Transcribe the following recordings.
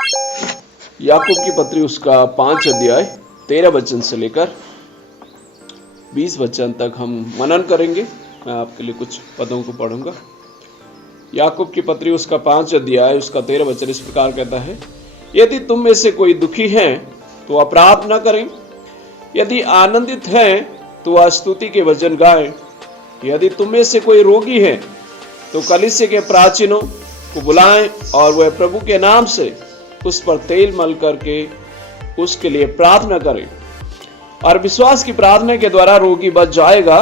याकूब की पत्री उसका 5 अध्याय 13 वचन से लेकर 20 वचन तक हम मनन करेंगे। मैं आपके लिए कुछ पदों को पढ़ूंगा। याकूब की पत्री उसका 5 अध्याय उसका 13 वचन इस प्रकार कहता है, यदि तुम में से कोई दुखी है तो अपराध न करें, यदि आनंदित है तो स्तुति के वचन गाएं, यदि तुम में से कोई रोगी है तो कलीसिया के प्राचीनों को बुलाएं और वह प्रभु के नाम से उस पर तेल मल करके उसके लिए प्रार्थना करें, और विश्वास की प्रार्थना के द्वारा रोगी बच जाएगा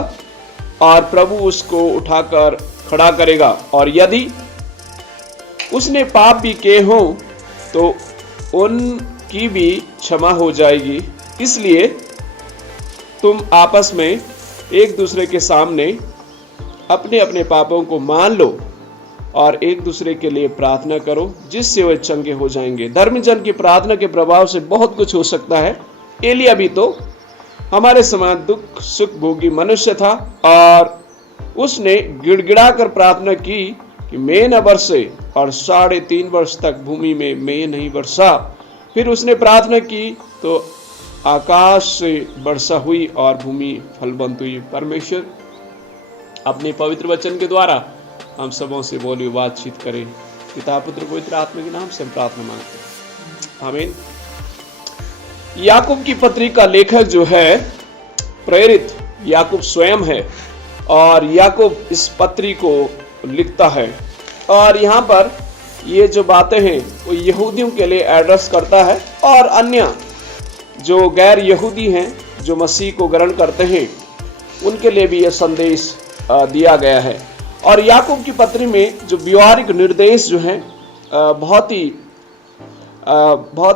और प्रभु उसको उठाकर खड़ा करेगा। और यदि उसने पाप भी किए हों तो उनकी भी क्षमा हो जाएगी। इसलिए तुम आपस में एक दूसरे के सामने अपने अपने पापों को मान लो और एक दूसरे के लिए प्रार्थना करो, जिससे वे चंगे हो जाएंगे। धर्मी जन की प्रार्थना के प्रभाव से बहुत कुछ हो सकता है। एलिया भी तो हमारे समान दुख सुख भोगी मनुष्य था और उसने गिड़गिड़ा कर प्रार्थना की कि मेघ न बरसे, और 3.5 वर्ष तक भूमि में मेघ नहीं बरसा। फिर उसने प्रार्थना की तो आकाश से वर्षा हुई और भूमि फलवंत हुई। परमेश्वर अपने पवित्र वचन के द्वारा हम सबों से बोली बातचीत करें। पिता पुत्र पवित्र आत्मा के नाम से हम प्रार्थना मांगते हैं, आमीन। याकूब की पत्री का लेखक जो है प्रेरित याकूब स्वयं है, और याकूब इस पत्री को लिखता है। और यहाँ पर ये जो बातें हैं वो यहूदियों के लिए एड्रेस करता है, और अन्य जो गैर यहूदी हैं जो मसीह को ग्रहण करते हैं उनके लिए भी यह संदेश दिया गया है। और याकूब की पत्री में जो व्यवहारिक निर्देश जो हैं बहुत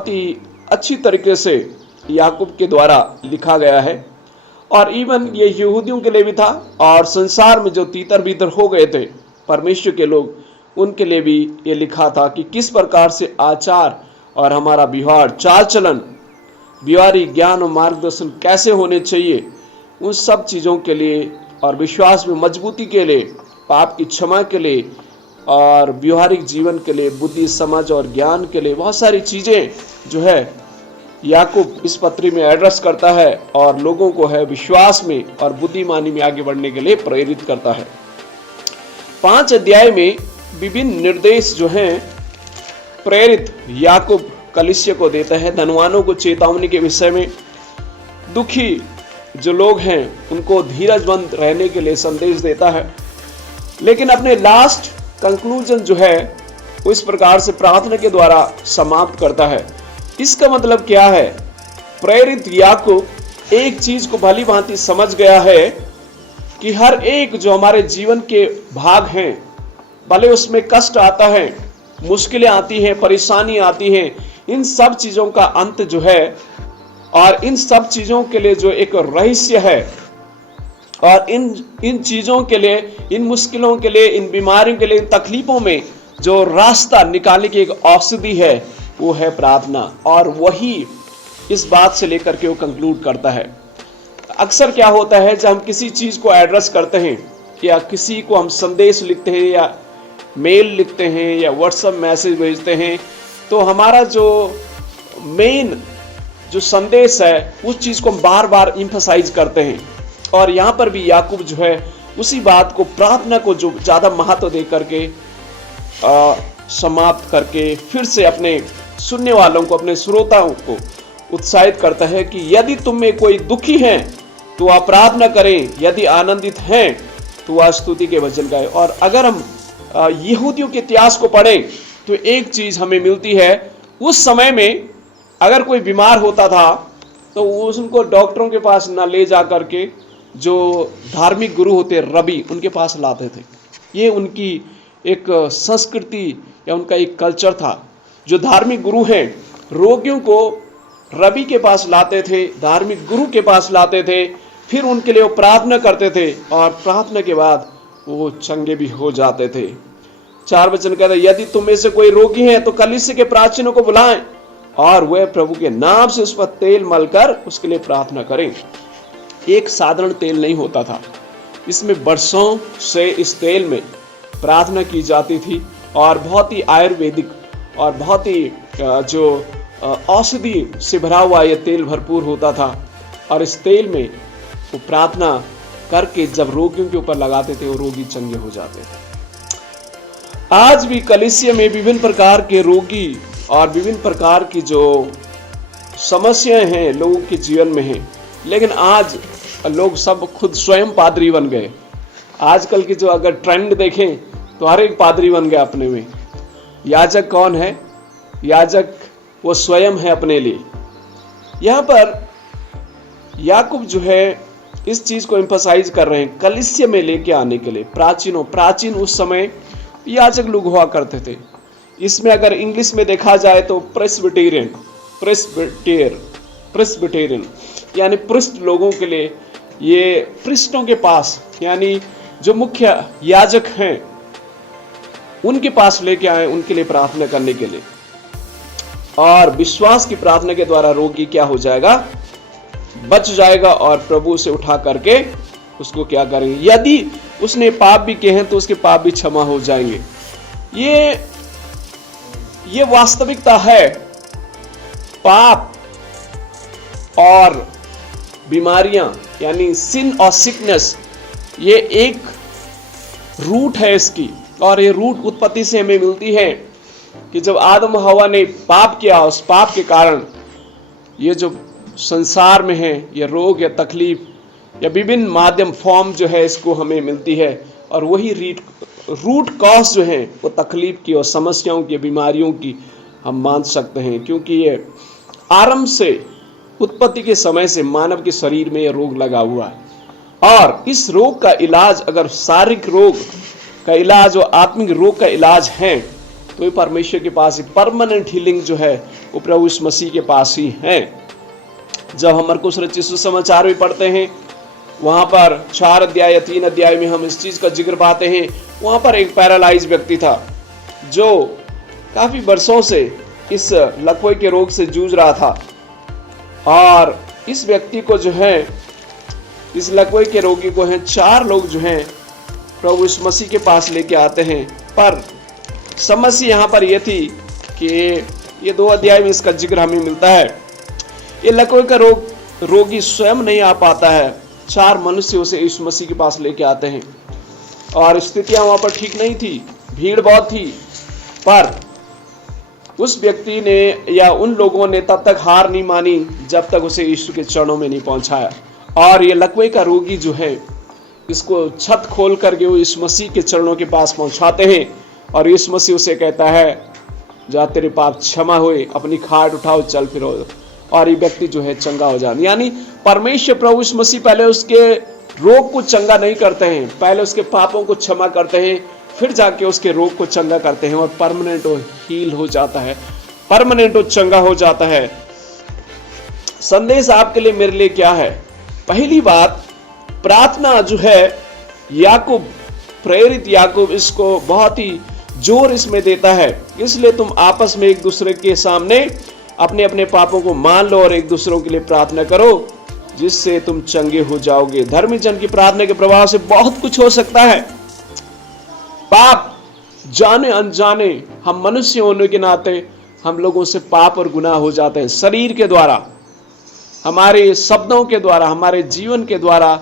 ही अच्छी तरीके से याकूब के द्वारा लिखा गया है। और इवन ये यहूदियों के लिए भी था, और संसार में जो तीतर बीतर हो गए थे परमेश्वर के लोग, उनके लिए भी ये लिखा था कि किस प्रकार से आचार और हमारा व्यवहार चाल चलन व्यवहारिक ज्ञान और मार्गदर्शन कैसे होने चाहिए, उन सब चीज़ों के लिए, और विश्वास में मजबूती के लिए, पाप की क्षमा के लिए, और व्यवहारिक जीवन के लिए, बुद्धि समझ और ज्ञान के लिए, बहुत सारी चीज़ें जो है याकूब इस पत्री में एड्रेस करता है और लोगों को है विश्वास में और बुद्धिमानी में आगे बढ़ने के लिए प्रेरित करता है। 5 अध्याय में विभिन्न निर्देश जो हैं प्रेरित याकूब कलीसिया को देता है। धनवानों को चेतावनी के विषय में, दुखी जो लोग हैं उनको धीरजवंत रहने के लिए संदेश देता है। लेकिन अपने लास्ट कंक्लूजन जो है वो इस प्रकार से प्रार्थना के द्वारा समाप्त करता है। इसका मतलब क्या है? प्रेरित याकूब एक चीज को भली भांति समझ गया है कि हर एक जो हमारे जीवन के भाग हैं, भले उसमें कष्ट आता है, मुश्किलें आती हैं, परेशानी आती हैं, इन सब चीजों का अंत जो है, और इन सब चीजों के लिए जो एक रहस्य है, और इन चीजों के लिए, इन मुश्किलों के लिए, इन बीमारियों के लिए, इन तकलीफों में जो रास्ता निकालने की एक औषधि है वो है प्रार्थना। और वही इस बात से लेकर के वो कंक्लूड करता है। अक्सर क्या होता है जब हम किसी चीज को एड्रेस करते हैं, या किसी को हम संदेश लिखते हैं, या मेल लिखते हैं, या व्हाट्सएप मैसेज भेजते हैं, तो हमारा जो मेन जो संदेश है उस चीज को हम बार बार इम्फसाइज करते हैं। और यहाँ पर भी याकूब जो है उसी बात को, प्रार्थना को जो ज्यादा महत्व दे करके समाप्त करके फिर से अपने सुनने वालों को, अपने श्रोताओं को उत्साहित करता है कि यदि तुम में कोई दुखी है तो वह प्रार्थना करें, यदि आनंदित हैं तो वह स्तुति के वचन गाए। और अगर हम यहूदियों के इतिहास को पढ़ें तो एक चीज हमें मिलती है, उस समय में अगर कोई बीमार होता था तो उनको डॉक्टरों के पास ना ले जा करके जो धार्मिक गुरु होते रबी, उनके पास लाते थे। ये उनकी एक संस्कृति या उनका एक कल्चर था। जो धार्मिक गुरु हैं रोगियों को रबी के पास लाते थे, धार्मिक गुरु के पास लाते थे, फिर उनके लिए वो प्रार्थना करते थे, और प्रार्थना के बाद वो चंगे भी हो जाते थे। 4 वचन कहते हैं, यदि तुम में से कोई रोगी है तो कलीसिया के प्राचीनों को बुलाएं और वह प्रभु के नाम से उस पर तेल मलकर उसके लिए प्रार्थना करें। एक साधारण तेल नहीं होता था, इसमें वर्षों से इस तेल में प्रार्थना की जाती थी, और बहुत ही आयुर्वेदिक और बहुत ही जो औषधि से भरा हुआ यह तेल भरपूर होता था, और इस तेल में वो प्रार्थना करके जब रोगियों के ऊपर लगाते थे वो रोगी चंगे हो जाते थे। आज भी कलीसिया में विभिन्न प्रकार के रोगी और विभिन्न प्रकार की जो समस्याएं हैं लोगों के जीवन में हैं, लेकिन आज लोग सब खुद स्वयं पादरी बन गए। आजकल की जो अगर ट्रेंड देखें तो हर एक पादरी बन गया अपने में। याजक कौन है? याजक वो स्वयं है अपने लिए। यहाँ पर याकूब जो है इस चीज को एम्फसाइज कर रहे हैं कलीसिया में लेके आने के लिए। प्राचीन उस समय याजक लोग हुआ करते थे। इसमें अगर इंग्लिश में देखा जाए तो प्रेस्बिटेरियन यानी पृष्ठ लोगों के लिए, ये पृष्ठों के पास यानी जो मुख्य याजक हैं उनके पास लेके आए उनके लिए प्रार्थना करने के लिए। और विश्वास की प्रार्थना के द्वारा रोगी क्या हो जाएगा? बच जाएगा, और प्रभु से उठा करके उसको क्या करेंगे? यदि उसने पाप भी किए हैं तो उसके पाप भी क्षमा हो जाएंगे। ये वास्तविकता है। पाप और बीमारियां यानी सिन और सिकनेस, ये एक रूट है इसकी, और ये रूट उत्पत्ति से हमें मिलती है कि जब आदम हवा ने पाप किया, उस पाप के कारण ये जो संसार में है ये रोग या तकलीफ या विभिन्न माध्यम फॉर्म जो है इसको हमें मिलती है। और वही रूट कॉज जो है वो तकलीफ की और समस्याओं की, बीमारियों की हम मान सकते हैं, क्योंकि ये आरंभ से, उत्पत्ति के समय से मानव के शरीर में ये रोग लगा हुआ है। और इस रोग का इलाज, अगर शारीरिक रोग का इलाज और आत्मिक रोग का इलाज है तो ये परमेश्वर के पास ही परमानेंट हीलिंग जो है वो प्रभु यीशु मसीह के पास ही है। जब हम मरकुस रचित सुसमाचार भी पढ़ते हैं, वहां पर 4 अध्याय या 3 अध्याय में हम इस चीज का जिक्र पाते हैं। वहां पर एक पैरालाइज व्यक्ति था जो काफी वर्षों से इस लकवे के रोग से जूझ रहा था, और इस व्यक्ति को जो है, इस लकवे के रोगी को है 4 लोग जो हैं प्रभु यीशु मसीह के पास लेके आते हैं। पर समस्या यहाँ पर यह थी कि ये 2 अध्याय में इसका जिक्र हमें मिलता है। ये लकवे का रोगी स्वयं नहीं आ पाता है, 4 मनुष्य उसे यीशु मसीह के पास लेके आते हैं, और स्थितियां वहां पर ठीक नहीं थी, भीड़ बहुत थी। पर उस व्यक्ति ने या उन लोगों ने तब तक हार नहीं मानी जब तक उसे यीशु के चरणों में नहीं पहुंचाया। और ये लकवे का रोगी जो है, इसको छत खोल करके वो यीशु मसीह के चरणों के पास पहुंचाते हैं, और यीशु मसीह उसे कहता है, जा तेरे पाप क्षमा हुए, अपनी खाट उठाओ, चल फिरो, और ये व्यक्ति जो है चंगा हो जाए। यानी परमेश्वर प्रभु यीशु मसीह पहले उसके रोग को चंगा नहीं करते हैं, पहले उसके पापों को क्षमा करते हैं, फिर जाके उसके रोग को चंगा करते हैं, और परमानेंट वो हील हो जाता है, परमानेंट वो चंगा हो जाता है। संदेश आपके लिए, मेरे लिए क्या है? पहली बात, प्रार्थना जो है याकूब, प्रेरित याकूब इसको बहुत ही जोर इसमें देता है। इसलिए तुम आपस में एक दूसरे के सामने अपने अपने पापों को मान लो और एक दूसरों के लिए प्रार्थना करो, जिससे तुम चंगे हो जाओगे। धर्मी जन की प्रार्थना के प्रभाव से बहुत कुछ हो सकता है। पाप जाने अनजाने, हम मनुष्य होने के नाते हम लोगों से पाप और गुनाह हो जाते हैं, शरीर के द्वारा, हमारे शब्दों के द्वारा, हमारे जीवन के द्वारा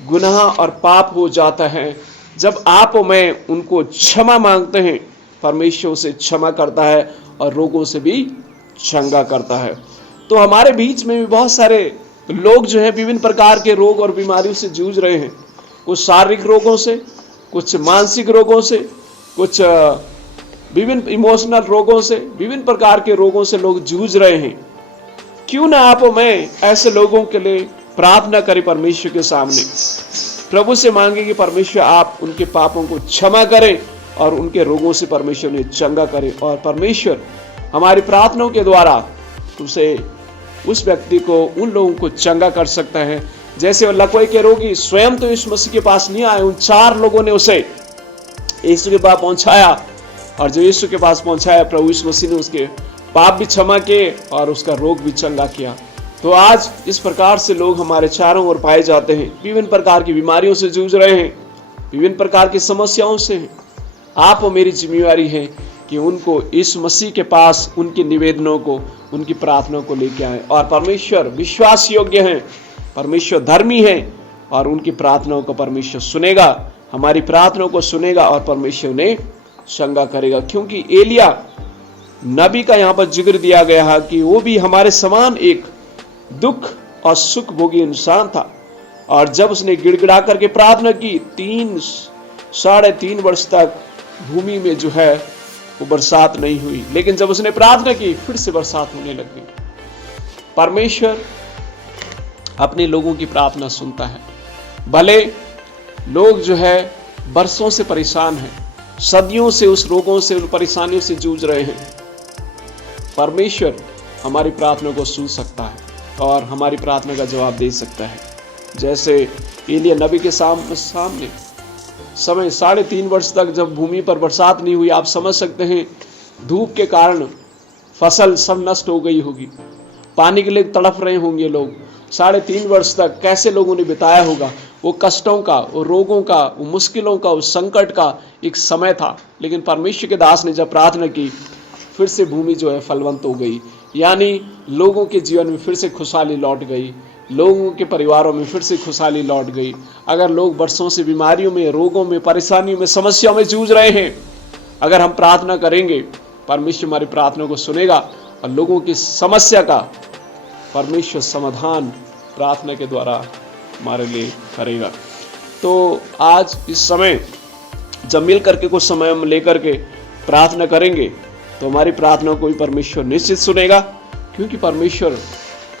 गुनाह और पाप हो जाता है। जब आप और मैं उनको क्षमा मांगते हैं, परमेश्वर उसे क्षमा करता है और रोगों से भी चंगा करता है। तो हमारे बीच में भी बहुत सारे लोग जो है विभिन्न प्रकार के रोग और बीमारियों से जूझ रहे हैं, कुछ शारीरिक रोगों से, कुछ मानसिक रोगों से, कुछ विभिन्न इमोशनल रोगों से, विभिन्न प्रकार के रोगों से लोग जूझ रहे हैं। क्यों ना आप और मैं ऐसे लोगों के लिए प्रार्थना करें परमेश्वर के सामने, प्रभु से मांगे कि परमेश्वर आप उनके पापों को क्षमा करें और उनके रोगों से परमेश्वर उन्हें चंगा करें। और परमेश्वर हमारी प्रार्थनाओं के द्वारा उस व्यक्ति को, उन लोगों को चंगा कर सकता है। जैसे वो लकवे के रोगी स्वयं तो यीशु मसीह के पास नहीं आए, उन 4 लोगों ने उसे यीशु के पास पहुंचाया, और जो यीशु के पास पहुंचाया, प्रभु यीशु मसीह ने उसके पाप भी क्षमा किए और उसका रोग भी चंगा किया। तो आज इस प्रकार से लोग हमारे चारों ओर पाए जाते हैं, विभिन्न प्रकार की बीमारियों से जूझ रहे हैं, विभिन्न प्रकार की समस्याओं से हैं। आप और मेरी जिम्मेवारी है कि उनको इस मसीह के पास उनके निवेदनों को, उनकी प्रार्थना को लेके आए। और परमेश्वर विश्वास योग्य हैं, परमेश्वर धर्मी हैं और उनकी प्रार्थनाओं को परमेश्वर सुनेगा, हमारी प्रार्थनाओं को सुनेगा और परमेश्वर ने चंगा करेगा। क्योंकि एलिया नबी का यहाँ पर जिक्र दिया गया है कि वो भी हमारे समान एक दुख और सुख भोगी इंसान था, और जब उसने गिड़गिड़ा करके प्रार्थना की 3.5 वर्ष तक भूमि में जो है वो बरसात नहीं हुई, लेकिन जब उसने प्रार्थना की फिर से बरसात होने लग गई। परमेश्वर अपने लोगों की प्रार्थना सुनता है। भले लोग जो है बरसों से परेशान हैं, सदियों से उस रोगों से, उन परेशानियों से जूझ रहे हैं, परमेश्वर हमारी प्रार्थना को सुन सकता है और हमारी प्रार्थना का जवाब दे सकता है। जैसे एलिया नबी के सामने समय 3.5 वर्ष तक जब भूमि पर बरसात नहीं हुई, आप समझ सकते हैं धूप के कारण फसल सब नष्ट हो गई होगी, पानी के लिए तड़प रहे होंगे लोग। 3.5 वर्ष तक कैसे लोगों ने बिताया होगा, वो कष्टों का, वो रोगों का, वो मुश्किलों का, वो संकट का एक समय था। लेकिन परमेश्वर के दास ने जब प्रार्थना की फिर से भूमि जो है फलवंत हो गई, यानी लोगों के जीवन में फिर से खुशहाली लौट गई, लोगों के परिवारों में फिर से खुशहाली लौट गई। अगर लोग बरसों से बीमारियों में, रोगों में, परेशानियों में, समस्याओं में जूझ रहे हैं, अगर हम प्रार्थना करेंगे परमेश्वर हमारी प्रार्थना को सुनेगा और लोगों की समस्या का परमेश्वर समाधान प्रार्थना के द्वारा हमारे लिए करेगा। तो आज इस समय जब मिल करके कुछ समय हम लेकर के प्रार्थना करेंगे तो हमारी प्रार्थना को भी परमेश्वर निश्चित सुनेगा, क्योंकि परमेश्वर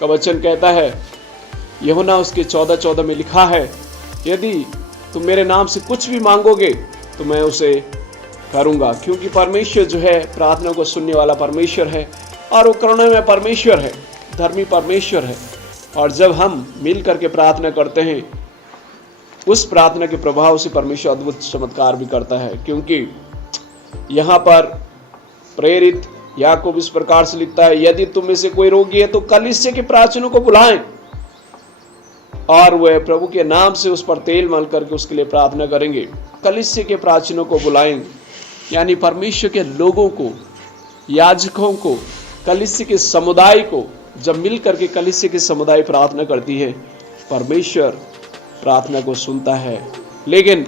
का वचन कहता है, यूहन्ना उसके 14:14 में लिखा है, यदि तुम मेरे नाम से कुछ भी मांगोगे तो मैं उसे करूंगा। क्योंकि परमेश्वर जो है प्रार्थना को सुनने वाला परमेश्वर है और वो करुणामय परमेश्वर है, धर्मी परमेश्वर है। और जब हम मिल करके प्रार्थना करते हैं उस प्रार्थना के प्रभाव से परमेश्वर अद्भुत चमत्कार भी करता है। क्योंकि यहाँ पर प्रेरित याकूब इस प्रकार से लिखता है, यदि तुम में से कोई रोगी है तो कलीसिया के प्राचीनों को बुलाएं और वह प्रभु के नाम से उस पर तेल मल करके उसके लिए प्रार्थना करेंगे। कलीसिया के प्राचीनों को बुलाएं, यानी परमेश्वर के लोगों को, याजकों को, कलीसिया के समुदाय को। जब मिल करके कलीसिया की समुदाय प्रार्थना करती है परमेश्वर प्रार्थना को सुनता है। लेकिन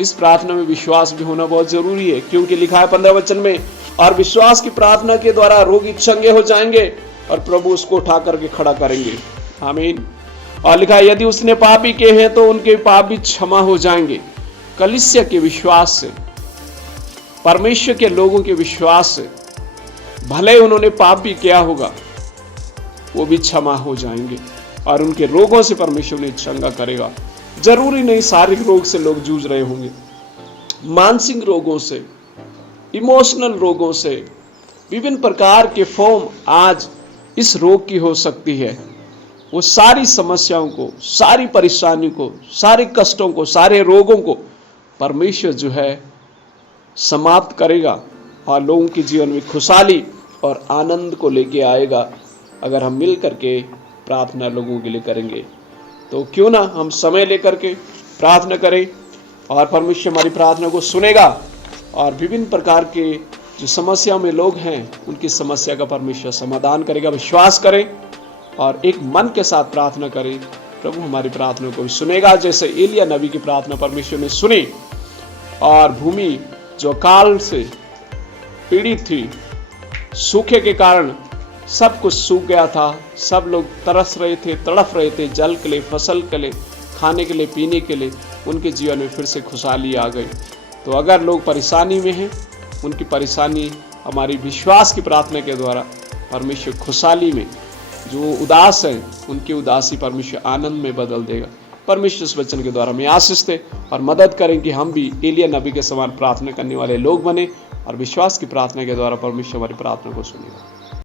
इस प्रार्थना में विश्वास भी होना बहुत जरूरी है, क्योंकि लिखा है 15 वचन में, और विश्वास की प्रार्थना के द्वारा रोगी चंगे हो जाएंगे और प्रभु उसको उठा करके खड़ा करेंगे। आमीन। और लिखा है, यदि उसने पाप भी किए हैं तो उनके पाप भी क्षमा हो जाएंगे। कलीसिया के विश्वास से, परमेश्वर के लोगों के विश्वास से, भले उन्होंने पाप भी किया होगा वो भी क्षमा हो जाएंगे और उनके रोगों से परमेश्वर ने चंगा करेगा। जरूरी नहीं शारीरिक रोग से लोग जूझ रहे होंगे, मानसिक रोगों से, इमोशनल रोगों से, विभिन्न प्रकार के फॉर्म आज इस रोग की हो सकती है। वो सारी समस्याओं को, सारी परेशानियों को, सारे कष्टों को, सारे रोगों को परमेश्वर जो है समाप्त करेगा और लोगों के जीवन में खुशहाली और आनंद को लेके आएगा। अगर हम मिल करके प्रार्थना लोगों के लिए करेंगे तो क्यों ना हम समय लेकर के प्रार्थना करें और परमेश्वर हमारी प्रार्थना को सुनेगा और विभिन्न प्रकार के जो समस्याओं में लोग हैं उनकी समस्या का परमेश्वर समाधान करेगा। विश्वास करें और एक मन के साथ प्रार्थना करें, प्रभु हमारी प्रार्थना को भी सुनेगा। जैसे एलिया नबी की प्रार्थना परमेश्वर ने सुनी और भूमि जो काल से पीड़ित थी, सूखे के कारण सब कुछ सूख गया था, सब लोग तरस रहे थे, तड़प रहे थे जल के लिए, फसल के लिए, खाने के लिए, पीने के लिए, उनके जीवन में फिर से खुशहाली आ गई। तो अगर लोग परेशानी में हैं, उनकी परेशानी हमारी विश्वास की प्रार्थना के द्वारा परमेश्वर खुशहाली में, जो उदास हैं उनकी उदासी परमेश्वर आनंद में बदल देगा। परमेश्वर इस वचन के द्वारा हमें आशीष दे और मदद करें कि हम भी एलिया नबी के समान प्रार्थना करने वाले लोग बने और विश्वास की प्रार्थना के द्वारा परमेश्वर हमारी प्रार्थना को सुनेगा।